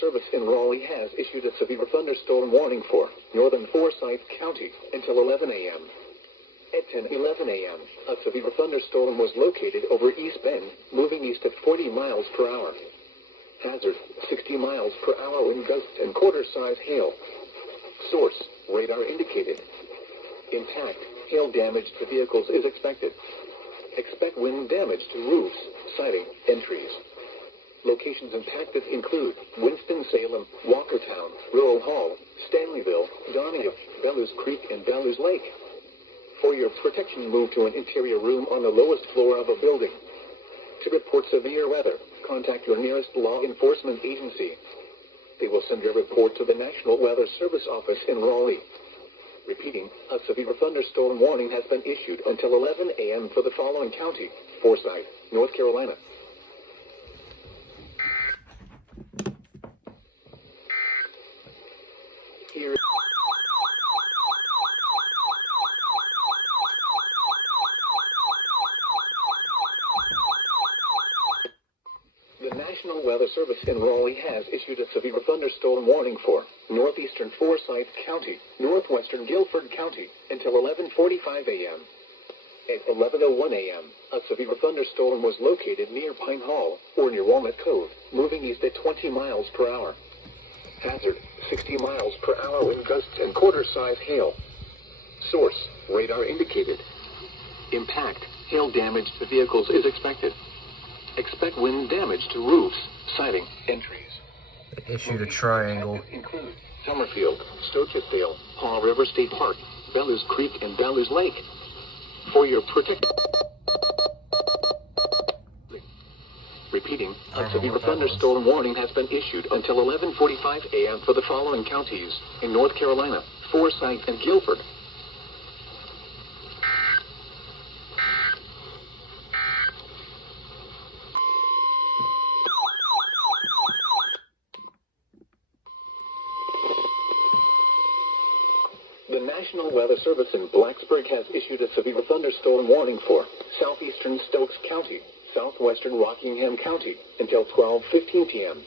Service in Raleigh has issued a severe thunderstorm warning for northern Forsyth County until 11 a.m. At 10:11 a.m., a severe thunderstorm was located over East Bend, moving east at 40 miles per hour. Hazard, 60 miles per hour wind gusts and quarter-size hail. Source, radar indicated. Impact, hail damage to vehicles is expected. Expect wind damage to roofs, siding, and trees. Locations impacted include Winston-Salem, Walkertown, Rural Hall, Stanleyville, Donahue, Bellows Creek, and Bellows Lake. For your protection, move to an interior room on the lowest floor of a building. To report severe weather, contact your nearest law enforcement agency. They will send your report to the National Weather Service office in Raleigh. Repeating, a severe thunderstorm warning has been issued until 11 a.m. for the following county: Forsyth, North Carolina. Here. The National Weather Service in Raleigh has issued a severe thunderstorm warning for northeastern Forsyth County, northwestern Guilford County, until 11:45 a.m. At 11:01 a.m., a severe thunderstorm was located near Pine Hall, or near Walnut Cove, moving east at 20 miles per hour. Hazard, 60 miles per hour wind gusts and quarter-size hail. Source, radar indicated. Impact, hail damage to vehicles is expected. Expect wind damage to roofs, siding, and trees. Issued a triangle. Include Summerfield, Stokesdale, Paw River State Park, Bellows Creek, and Bellows Lake. For your protection. Repeating, a severe thunderstorm warning has been issued until 11:45 a.m. for the following counties in North Carolina: Forsyth and Guilford. The National Weather Service in Blacksburg has issued a severe thunderstorm warning for southeastern Stokes County, southwestern Rockingham County, until 12:15 p.m.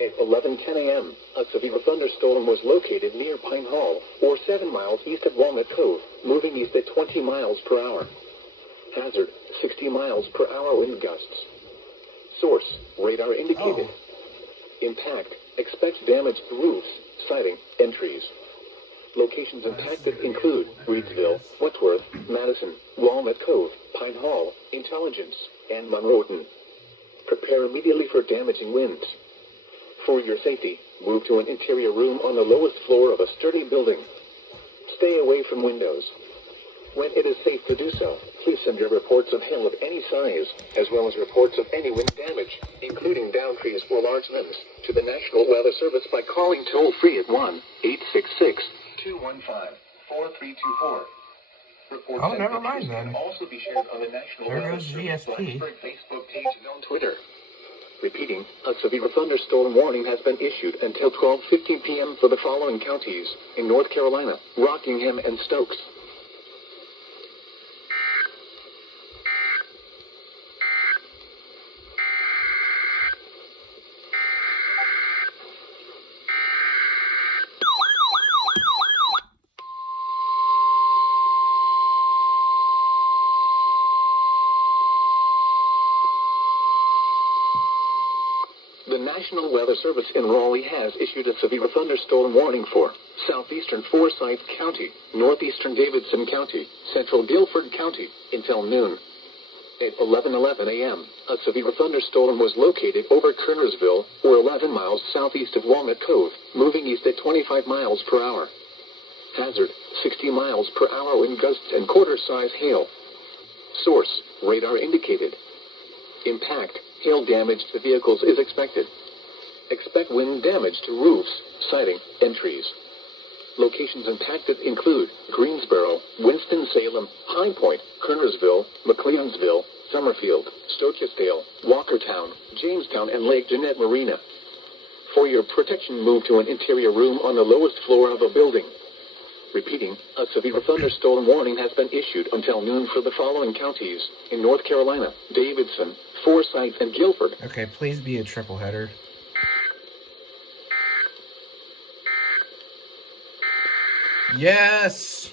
At 11:10 a.m., a severe thunderstorm was located near Pine Hall, or 7 miles east of Walnut Cove, moving east at 20 miles per hour. Hazard, 60 miles per hour wind gusts. Source, radar indicated. Impact, expect damage to roofs, siding, and trees. Locations impacted include Reedsville, Whitworth, Madison, Walnut Cove, Pine Hall, Intelligence, and Monroeton. Prepare immediately for damaging winds. For your safety, move to an interior room on the lowest floor of a sturdy building. Stay away from windows. When it is safe to do so, please send your reports of hail of any size, as well as reports of any wind damage, including downed trees or large limbs, to the National Weather Service by calling toll-free at 1-866-215-4324. Reports Oh, never mind then. can also be shared on the National There Weather goes Service GSP. Blacksburg Facebook page and on Twitter. Repeating, a severe thunderstorm warning has been issued until 12:15 p.m. for the following counties in North Carolina: Rockingham and Stokes. The National Weather Service in Raleigh has issued a severe thunderstorm warning for southeastern Forsyth County, northeastern Davidson County, central Guilford County, until noon. At 11:11 a.m., a severe thunderstorm was located over Kernersville, or 11 miles southeast of Walnut Cove, moving east at 25 miles per hour. Hazard, 60 miles per hour wind gusts and quarter-size hail. Source, radar indicated. Impact, hail damage to vehicles is expected. Expect wind damage to roofs, siding, and trees. Locations impacted include Greensboro, Winston-Salem, High Point, Kernersville, McLeonsville, Summerfield, Stokesdale, Walkertown, Jamestown, and Lake Jeanette Marina. For your protection, move to an interior room on the lowest floor of a building. Repeating, a severe thunderstorm warning has been issued until noon for the following counties in North Carolina: Davidson, Forsyth, and Guilford. Okay, please be a triple header. Yes!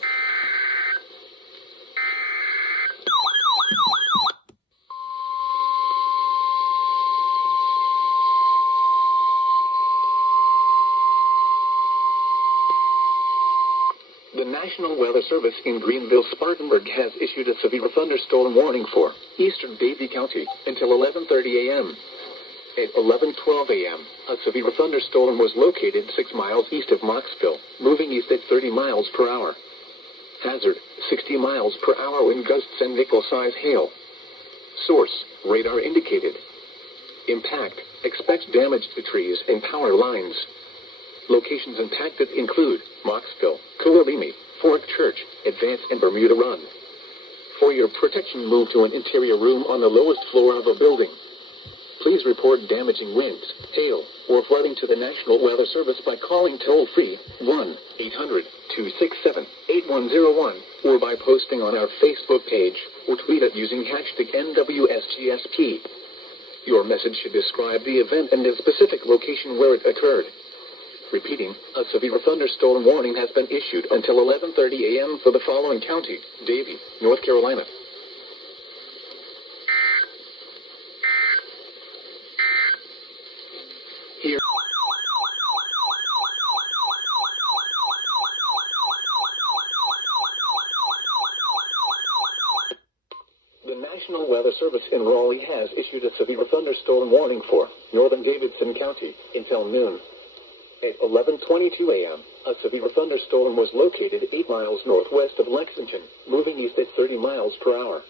The National Weather Service in Greenville-Spartanburg has issued a severe thunderstorm warning for eastern Davie County until 11:30 a.m. At 11:12 a.m., a severe thunderstorm was located 6 miles east of Knoxville, moving east at 30 miles per hour. Hazard, 60 miles per hour wind gusts and nickel-size hail. Source, radar indicated. Impact, expect damage to trees and power lines. Locations impacted include Knoxville, Coolabemi, Fort Church, Advance, and Bermuda Run. For your protection, move to an interior room on the lowest floor of a building. Please report damaging winds, hail, or flooding to the National Weather Service by calling toll-free 1-800-267-8101 or by posting on our Facebook page or tweet it using hashtag NWSGSP. Your message should describe the event and the specific location where it occurred. Repeating, a severe thunderstorm warning has been issued until 11:30 a.m. for the following county: Davie, North Carolina. Here. The National Weather Service in Raleigh has issued a severe thunderstorm warning for northern Davidson County until noon. At 11:22 a.m., a severe thunderstorm was located 8 miles northwest of Lexington, moving east at 30 miles per hour.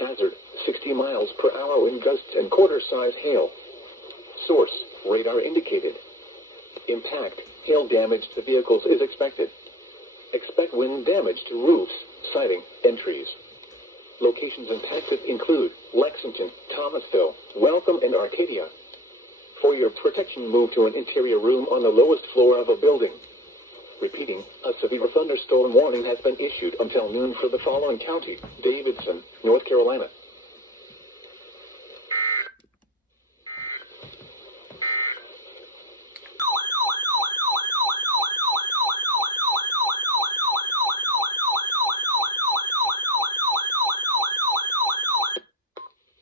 Hazard, 60 miles per hour wind gusts and quarter-size hail. Source, radar indicated. Impact, hail damage to vehicles is expected. Expect wind damage to roofs, siding, and trees. Locations impacted include Lexington, Thomasville, Welcome, and Arcadia. For your protection, move to an interior room on the lowest floor of a building. Repeating, a severe thunderstorm warning has been issued until noon for the following county: Davidson, North Carolina.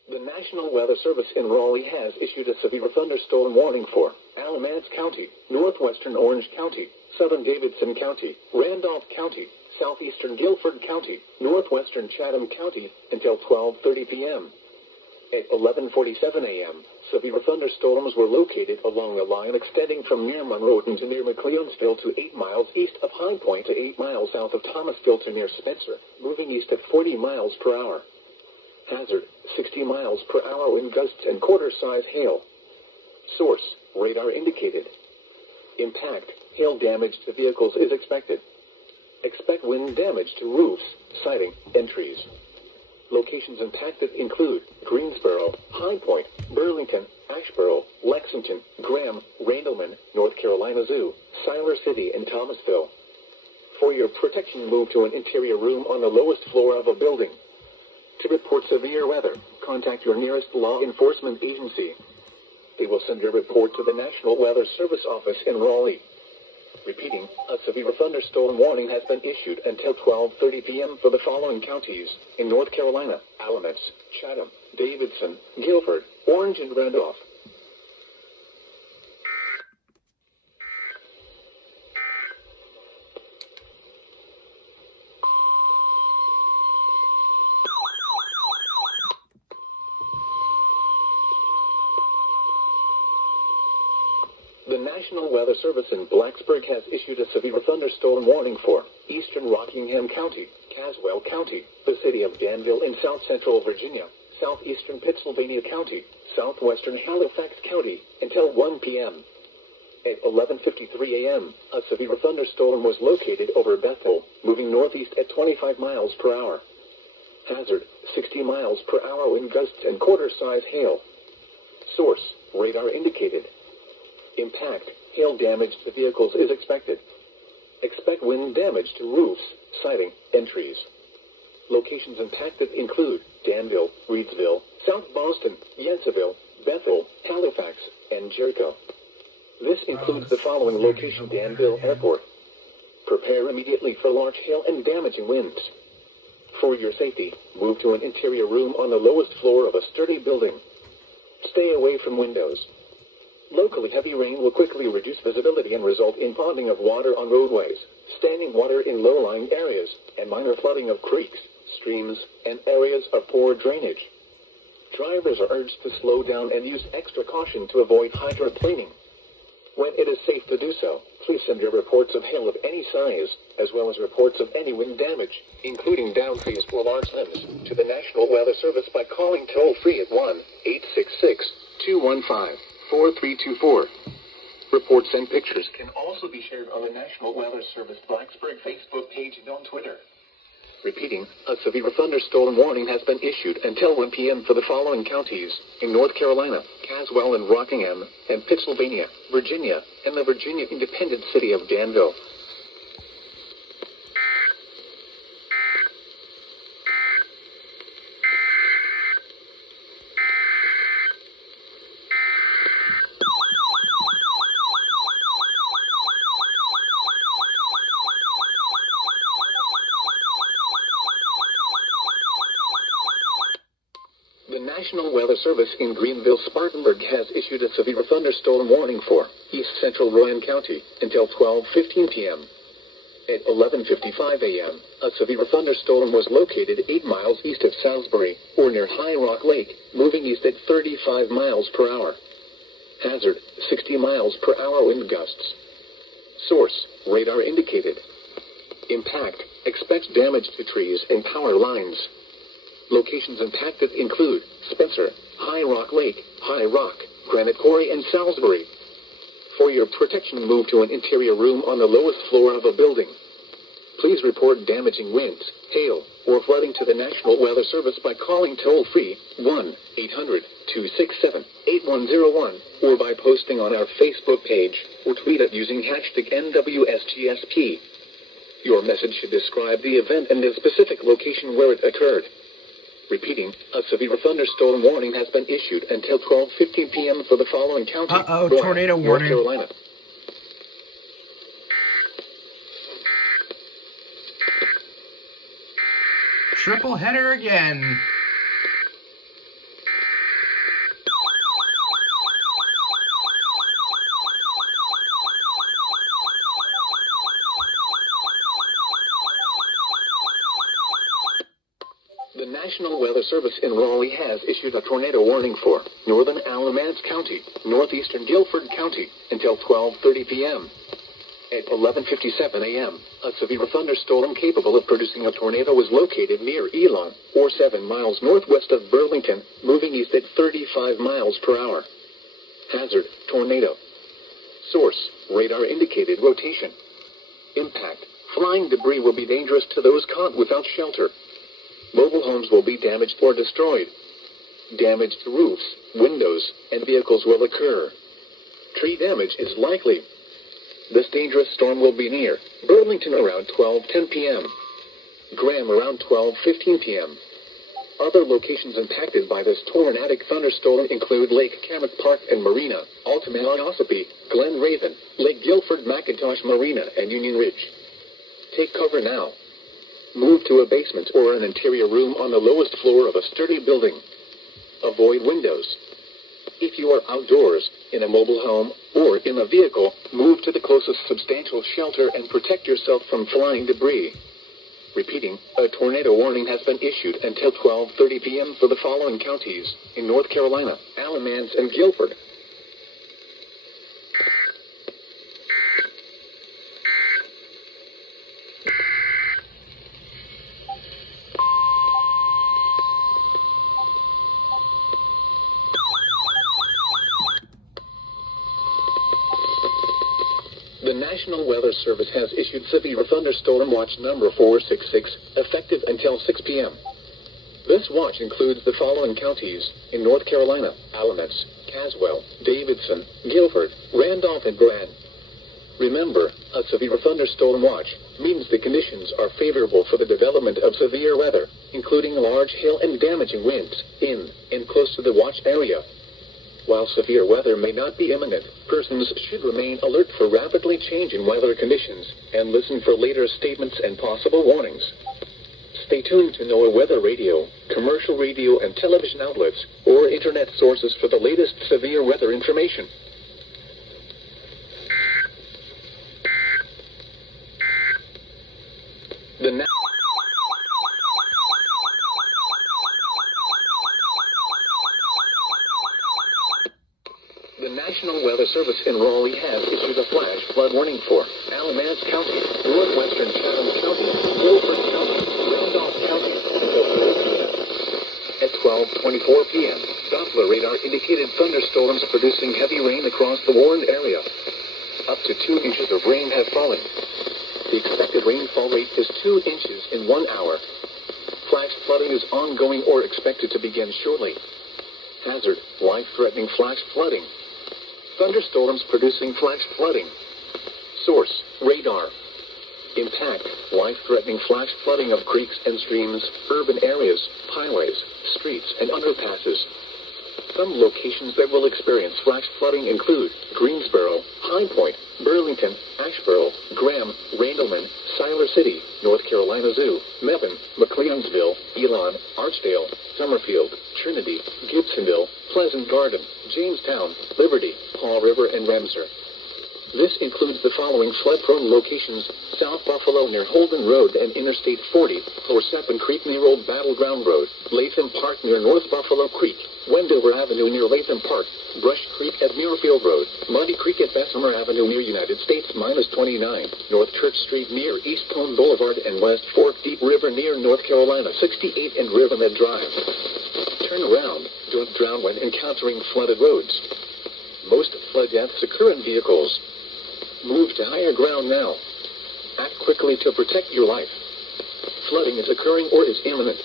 The National Weather Service in Raleigh has issued a severe thunderstorm warning for Alamance County, northwestern Orange County, southern Davidson County, Randolph County, southeastern Guilford County, northwestern Chatham County until 12:30 p.m. At 11:47 a.m., severe thunderstorms were located along the line extending from near Monroe to near McLeonsville to 8 miles east of High Point to 8 miles south of Thomasville to near Spencer, moving east at 40 miles per hour. Hazard, 60 miles per hour wind gusts and quarter-size hail. Source, radar indicated. Impact, hail damage to vehicles is expected. Expect wind damage to roofs, siding, and trees. Locations impacted include Greensboro, High Point, Burlington, Asheboro, Lexington, Graham, Randleman, North Carolina Zoo, Siler City, and Thomasville. For your protection, move to an interior room on the lowest floor of a building. To report severe weather, contact your nearest law enforcement agency. They will send your report to the National Weather Service office in Raleigh. Repeating, a severe thunderstorm warning has been issued until 12:30 p.m. for the following counties in North Carolina: Alamance, Chatham, Davidson, Guilford, Orange, and Randolph. The National Weather Service in Blacksburg has issued a severe thunderstorm warning for eastern Rockingham County, Caswell County, the city of Danville in south-central Virginia, southeastern Pennsylvania County, southwestern Halifax County, until 1 p.m. At 11:53 a.m., a severe thunderstorm was located over Bethel, moving northeast at 25 miles per hour. Hazard, 60 miles per hour wind gusts and quarter-size hail. Source, radar indicated. Impact, hail damage to vehicles is expected. Expect wind damage to roofs, siding, and trees. Locations impacted include Danville, Reedsville, South Boston, Yanceyville, Bethel, Halifax, and Jericho. This includes the following location: Danville Airport. Prepare prepare immediately for large hail and damaging winds. For your safety, move to an interior room on the lowest floor of a sturdy building. Stay away from windows. Locally, heavy rain will quickly reduce visibility and result in ponding of water on roadways, standing water in low-lying areas, and minor flooding of creeks, streams, and areas of poor drainage. Drivers are urged to slow down and use extra caution to avoid hydroplaning. When it is safe to do so, please send your reports of hail of any size, as well as reports of any wind damage, including downed trees or large limbs, to the National Weather Service by calling toll-free at 1-866-215-4324. Reports and pictures can also be shared on the National Weather Service Blacksburg Facebook page and on Twitter. Repeating, a severe thunderstorm warning has been issued until 1 p.m. for the following counties in North Carolina, Caswell and Rockingham, and Pennsylvania, Virginia, and the Virginia independent city of Danville. The National Weather Service in Greenville-Spartanburg has issued a severe thunderstorm warning for East Central Rowan County until 12:15 p.m. At 11:55 a.m., a severe thunderstorm was located 8 miles east of Salisbury, or near High Rock Lake, moving east at 35 miles per hour. Hazard, 60 miles per hour wind gusts. Source, radar indicated. Impact, expect damage to trees and power lines. Locations impacted include Spencer, High Rock Lake, High Rock, Granite Quarry, and Salisbury. For your protection, move to an interior room on the lowest floor of a building. Please report damaging winds, hail, or flooding to the National Weather Service by calling toll-free 1-800-267-8101 or by posting on our Facebook page or tweet it using hashtag NWSGSP. Your message should describe the event and the specific location where it occurred. Repeating, a severe thunderstorm warning has been issued until 12:15 p.m. for the following county. Tornado warning. North Carolina. Triple header again. The National Weather Service in Raleigh has issued a tornado warning for northern Alamance County, northeastern Guilford County, until 12:30 p.m. At 11:57 a.m., a severe thunderstorm capable of producing a tornado was located near Elon, or 7 miles northwest of Burlington, moving east at 35 miles per hour. Hazard, tornado. Source, radar indicated rotation. Impact, flying debris will be dangerous to those caught without shelter. Mobile homes will be damaged or destroyed. Damage to roofs, windows, and vehicles will occur. Tree damage is likely. This dangerous storm will be near Burlington around 12:10 p.m. Graham around 12:15 p.m. Other locations impacted by this tornadic thunderstorm include Lake Camet Park and Marina, Altamont Ossipee, Glen Raven, Lake Guilford McIntosh Marina, and Union Ridge. Take cover now. Move to a basement or an interior room on the lowest floor of a sturdy building. Avoid windows. If you are outdoors, in a mobile home, or in a vehicle, move to the closest substantial shelter and protect yourself from flying debris. Repeating, a tornado warning has been issued until 12:30 p.m. for the following counties in North Carolina, Alamance, and Guilford. The National Weather Service has issued severe thunderstorm watch number 466, effective until 6 p.m. This watch includes the following counties in North Carolina: Alamance, Caswell, Davidson, Guilford, Randolph, and Brand. Remember, a severe thunderstorm watch means the conditions are favorable for the development of severe weather, including large hail and damaging winds in and close to the watch area. While severe weather may not be imminent, persons should remain alert for rapidly changing weather conditions and listen for later statements and possible warnings. Stay tuned to NOAA weather radio, commercial radio and television outlets, or internet sources for the latest severe weather information. The National Weather Service in Raleigh has issued a flash flood warning for Alamance County, northwestern Chatham County, Guilford County, Randolph County until 4 p.m. At 12:24 p.m., Doppler radar indicated thunderstorms producing heavy rain across the warned area. Up to 2 inches of rain have fallen. The expected rainfall rate is 2 inches in 1 hour. Flash flooding is ongoing or expected to begin shortly. Hazard: life-threatening flash flooding. Thunderstorms producing flash flooding. Source: radar. Impact: life-threatening flash flooding of creeks and streams, urban areas, highways, streets, and underpasses. Some locations that will experience flash flooding include Greensboro, High Point, Burlington, Asheboro, Graham, Randleman, Siler City, North Carolina Zoo, Mebane, McLeansville, Elon, Archdale, Summerfield, Trinity, Gibsonville, Pleasant Garden, Jamestown, Liberty, Paul River, and Ramsar. This includes the following flood-prone locations: South Buffalo near Holden Road and Interstate 40, Horseppen Creek near Old Battleground Road, Latham Park near North Buffalo Creek, Wendover Avenue near Latham Park, Brush Creek at Muirfield Road, Muddy Creek at Bessemer Avenue near United States -29, North Church Street near East Plum Boulevard, and West Fork Deep River near North Carolina 68 and Riverhead Drive. Turn around. Don't drown when encountering flooded roads. Most flood deaths occur in vehicles. Move to higher ground now. Act quickly to protect your life. Flooding is occurring or is imminent.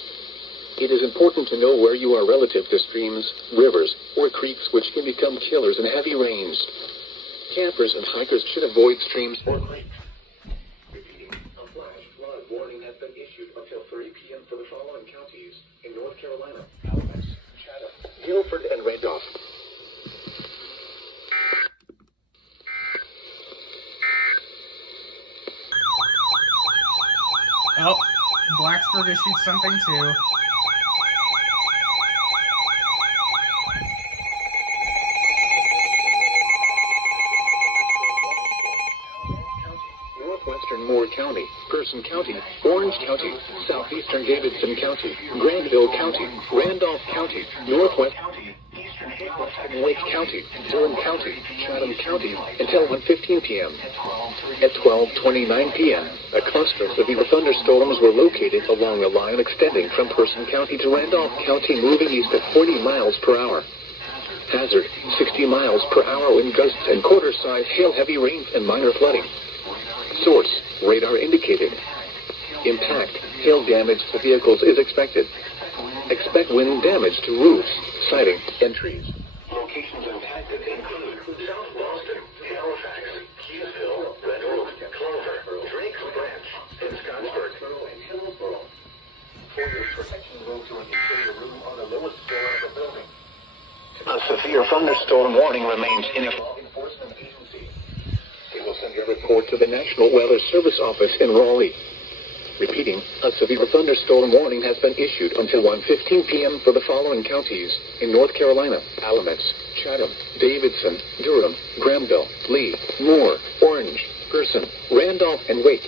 It is important to know where you are relative to streams, rivers, or creeks, which can become killers in heavy rains. Campers and hikers should avoid streams or creeks. Repeating, a flash flood warning has been issued until 3 p.m. for the following counties in North Carolina: Alamance, Chatham, Guilford, and Randolph. Oh, Blacksburg issued something too. Northwestern Moore County, Person County, Orange County, Southeastern Davidson County, Granville County, Randolph County, Northwest County, Eastern Lake County, Durham County, Chatham County, until 1:15 p.m. At 12:29 p.m., a cluster of severe thunderstorms were located along a line extending from Person County to Randolph County, moving east at 40 miles per hour. Hazard: 60 miles per hour wind gusts and quarter-size hail, heavy rains, and minor flooding. Source: radar indicated. Impact: hail damage to vehicles is expected. Expect wind damage to roofs, siding, and trees. Locations impacted include South Boston, Halifax, Keysville, Red Oak, Clover, Drake's Branch, and Scottsburg, and Hillsborough. For your protection, move to an interior room on the lowest floor of the building. A severe thunderstorm warning remains in a law enforcement agency. They will send your report to the National Weather Service office in Raleigh. Repeating, a severe thunderstorm warning has been issued until 1:15 p.m. for the following counties in North Carolina: Alamance, Chatham, Davidson, Durham, Granville, Lee, Moore, Orange, Person, Randolph, and Wake.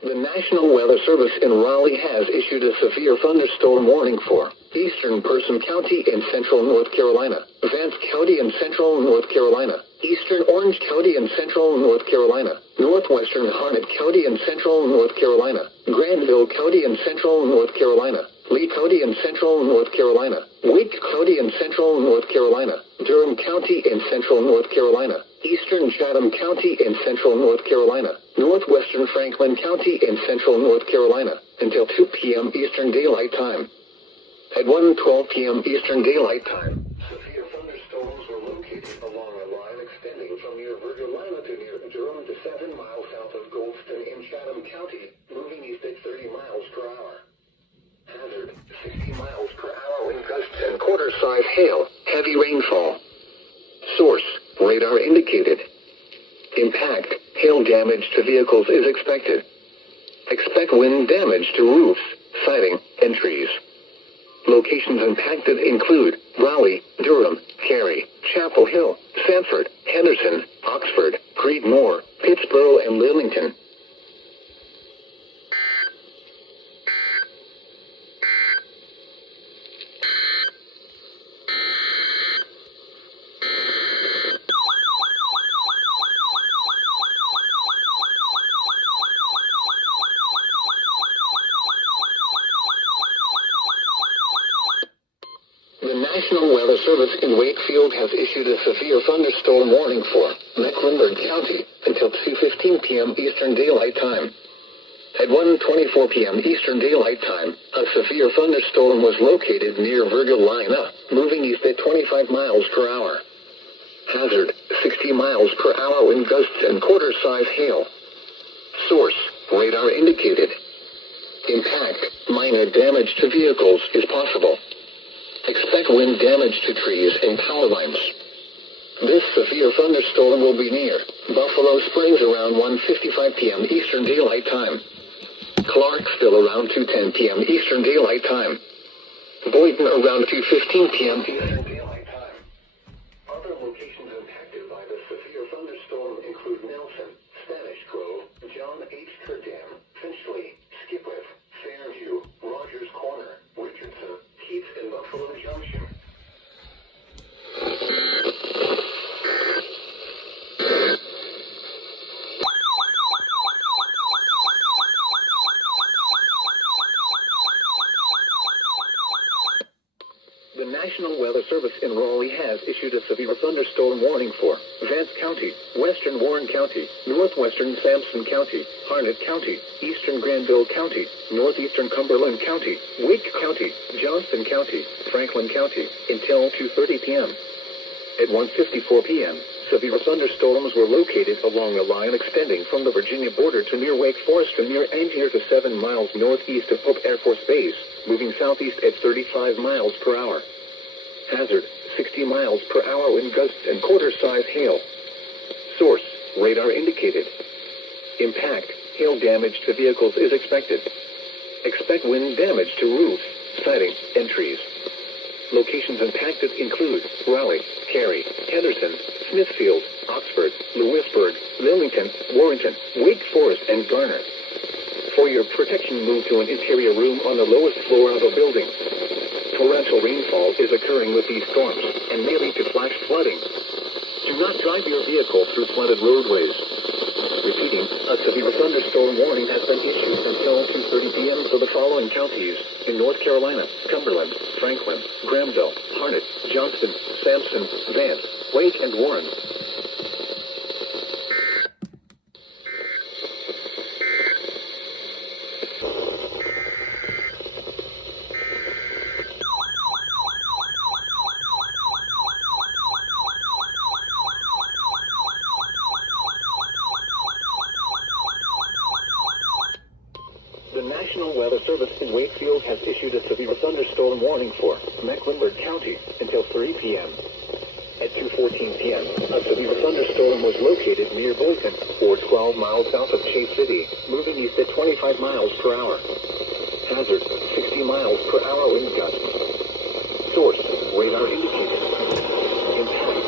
The National Weather Service in Raleigh has issued a severe thunderstorm warning for Eastern Person County in central North Carolina, Vance County in central North Carolina, Eastern Orange County in central North Carolina, Northwestern Harnett County in central North Carolina, Granville County in central North Carolina, Lee County in central North Carolina, Wake County in central North Carolina, Durham County in central North Carolina, Eastern Chatham County in central North Carolina, Northwestern Franklin County in central North Carolina, until 2 p.m. Eastern Daylight Time. At 1:12 p.m. Eastern Daylight Time, severe thunderstorms were located along a line extending from near Virgilina to near Durham to 7 miles south of Goldston in Chatham County, moving east at 30 miles per hour. Hazard, 60 miles per hour wind gusts and quarter-size hail, heavy rainfall. Source, radar indicated. Impact, hail damage to vehicles is expected. Expect wind damage to roofs, siding, and trees. Locations impacted include Raleigh, Durham, Cary, Chapel Hill, Sanford, Henderson, Oxford, Creedmoor, Pittsboro, and Lillington. The National Weather Service in Wakefield has issued a severe thunderstorm warning for Mecklenburg County until 2:15 p.m. Eastern Daylight Time. At 1:24 p.m. Eastern Daylight Time, a severe thunderstorm was located near Virgilina, moving east at 25 miles per hour. Hazard, 60 miles per hour wind gusts and quarter-size hail. Source, radar indicated. Impact, minor damage to vehicles is possible. Expect wind damage to trees and power lines. This severe thunderstorm will be near Buffalo Springs around 1:55 p.m. Eastern Daylight Time. Clarksville around 2:10 p.m. Eastern Daylight Time. Boynton around 2:15 p.m. Eastern Daylight Time. Other locations impacted by the severe thunderstorm include Nelson, Spanish Grove, John H. Dam, Finchley, Skipwith, Fairview, Rogers Corner, Richardson, Keats, and Buffalo Junction. The National Weather Service in Raleigh has issued a severe thunderstorm warning for Vance County, Western Warren County, Northwestern Sampson County, Harnett County, Eastern Granville County, Northeastern Cumberland County, Wake County, Johnston County, Franklin County, until 2:30 p.m. At 1:54 p.m., severe thunderstorms were located along a line extending from the Virginia border to near Wake Forest from near Angier to 7 miles northeast of Pope Air Force Base, moving southeast at 35 miles per hour. Hazard, 60 miles per hour wind gusts and quarter-size hail. Source, radar indicated. Impact, hail damage to vehicles is expected. Expect wind damage to roofs, siding, and trees. Locations impacted include Raleigh, Cary, Henderson, Smithfield, Oxford, Lewisburg, Lillington, Warrenton, Wake Forest, and Garner. For your protection, move to an interior room on the lowest floor of a building. Torrential rainfall is occurring with these storms and may lead to flash flooding. Do not drive your vehicle through flooded roadways. Repeating, a severe thunderstorm warning has been issued until 2:30 p.m. for the following counties in North Carolina: Cumberland, Franklin, Granville, Harnett, Johnston, Sampson, Vance, Wake, and Warren. The National Weather Service in Wakefield has issued a severe thunderstorm warning for Mecklenburg County until 3 p.m. At 2:14 p.m., a severe thunderstorm was located near Boynton, or 12 miles south of Chase City, moving east at 25 miles per hour. Hazard, 60 miles per hour wind gusts. Source, radar indicated. Impact,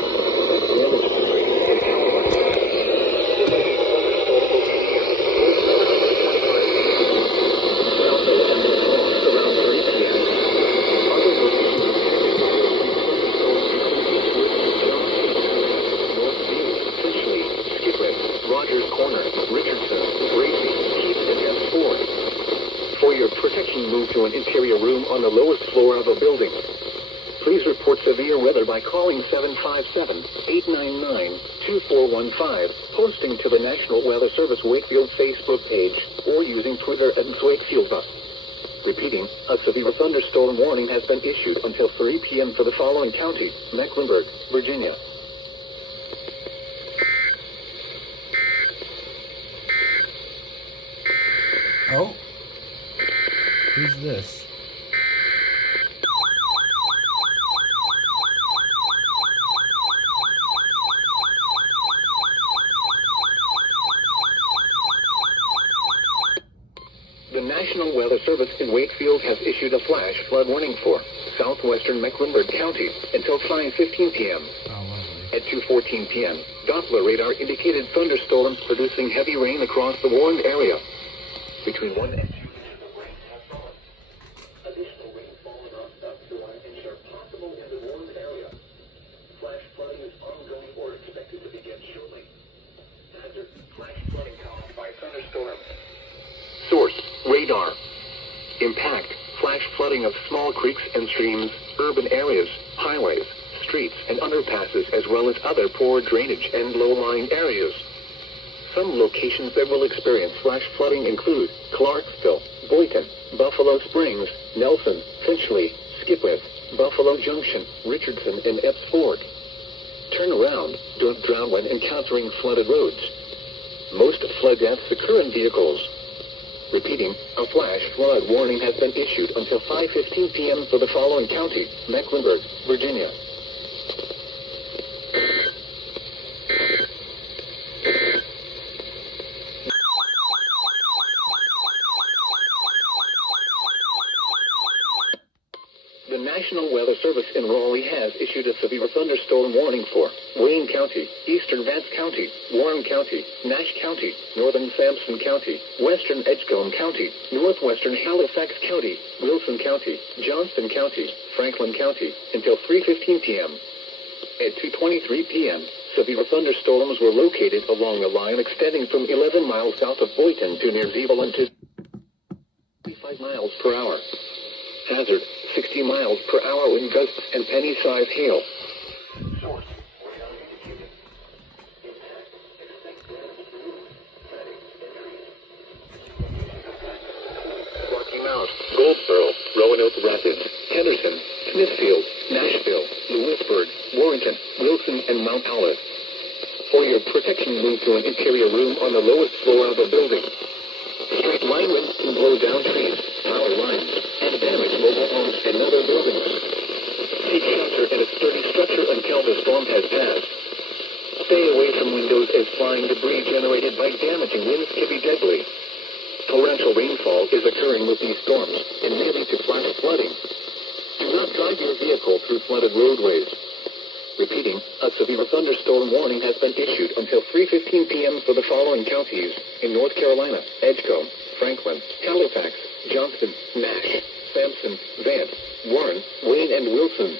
damage to trees and power lines. Rogers Corner, Richardson, Gracie, Keats, and S4. For your protection, move to an interior room on the lowest floor of a building. Please report severe weather by calling 757-899-2415, posting to the National Weather Service Wakefield Facebook page, or using Twitter at Wakefield. Repeating, a severe thunderstorm warning has been issued until 3 p.m. for the following county: Mecklenburg, Virginia. Oh. Who's this? The National Weather Service in Wakefield has issued a flash flood warning for southwestern Mecklenburg County until 5:15 p.m. Oh, lovely. At 2:14 p.m., Doppler radar indicated thunderstorms producing heavy rain across the warned area. Between 1 and 2 inches of rain have fallen. Additional rainfall amounts up to 1 inch are possible in the warned area. Flash flooding is ongoing or expected to begin shortly. Hazard: flash flooding caused by thunderstorm. Source: radar. Impact: flash flooding of small creeks and streams, urban areas, highways, streets, and underpasses, as well as other poor drainage and low-lying areas. Some locations that will experience flash flooding include Clarksville, Boynton, Buffalo Springs, Nelson, Finchley, Skipwith, Buffalo Junction, Richardson, and Epps Ford. Turn around. Don't drown when encountering flooded roads. Most flood deaths occur in vehicles. Repeating, a flash flood warning has been issued until 5:15 p.m. for the following county: Mecklenburg, Virginia. The National Weather Service in Raleigh has issued a severe thunderstorm warning for Wayne County, Eastern Vance County, Warren County, Nash County, Northern Sampson County, Western Edgecombe County, Northwestern Halifax County, Wilson County, Johnston County, Franklin County, until 3:15 p.m. At 2:23 p.m., severe thunderstorms were located along a line extending from 11 miles south of Boynton to near Zeeland to 25 miles per hour. Hazard: 60 miles per hour wind gusts and penny-sized hail. Source: radar indicated. Impact: expect damage to roofs, settings, and trees. Rocky Mount, Goldsboro, Roanoke Rapids, Henderson, Smithfield, Nashville, Lewisburg, Warrenton, Wilson, and Mount Olive. For your protection, move to an interior room on the lowest floor of a building. Straight line winds can blow down trees, power lines, and damage mobile homes and other buildings. Seek shelter in a sturdy structure until the storm has passed. Stay away from windows as flying debris generated by damaging winds can be deadly. Torrential rainfall is occurring with these storms and may lead to flash flooding. Do not drive your vehicle through flooded roadways. Repeating, a severe thunderstorm warning has been issued until 3:15 p.m. for the following counties: in North Carolina: Edgecombe, Franklin, Halifax, Johnston, Nash, Sampson, Vance, Warren, Wayne, and Wilson.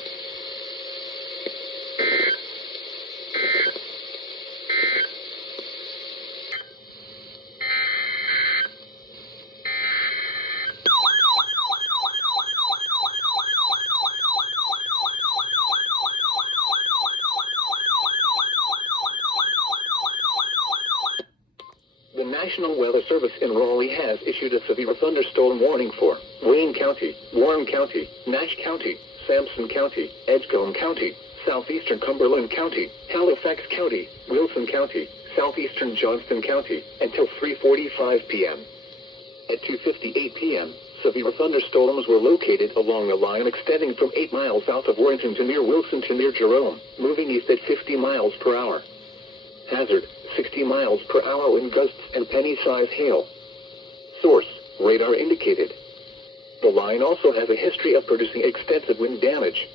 The National Weather Service in Raleigh has issued a severe thunderstorm warning for Wayne County, Warren County, Nash County, Sampson County, Edgecombe County, Southeastern Cumberland County, Halifax County, Wilson County, Southeastern Johnston County, until 3:45 p.m. At 2:58 p.m., severe thunderstorms were located along a line extending from 8 miles south of Warrenton to near Wilson to near Jerome, moving east at 50 miles per hour. Hazard: 60 miles per hour wind gusts and penny-sized hail. Source: radar indicated. The line also has a history of producing extensive wind damage.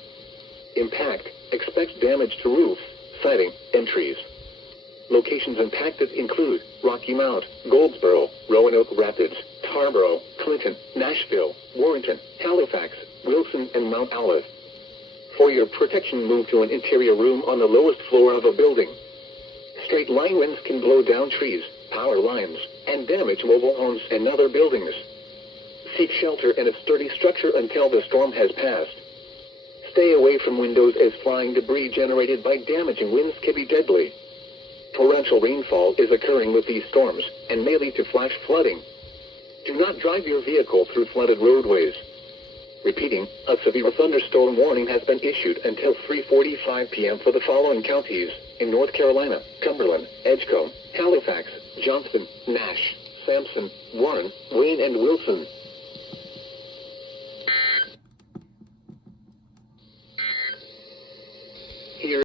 Impact: expect damage to roofs, siding, and trees. Locations impacted include Rocky Mount, Goldsboro, Roanoke Rapids, Tarboro, Clinton, Nashville, Warrenton, Halifax, Wilson, and Mount Olive. For your protection, move to an interior room on the lowest floor of a building. Straight line winds can blow down trees, power lines, and damage mobile homes and other buildings. Seek shelter in a sturdy structure until the storm has passed. Stay away from windows as flying debris generated by damaging winds can be deadly. Torrential rainfall is occurring with these storms and may lead to flash flooding. Do not drive your vehicle through flooded roadways. Repeating, a severe thunderstorm warning has been issued until 3:45 p.m. for the following counties in North Carolina: Cumberland, Edgecombe, Halifax, Johnston, Nash, Sampson, Warren, Wayne, and Wilson.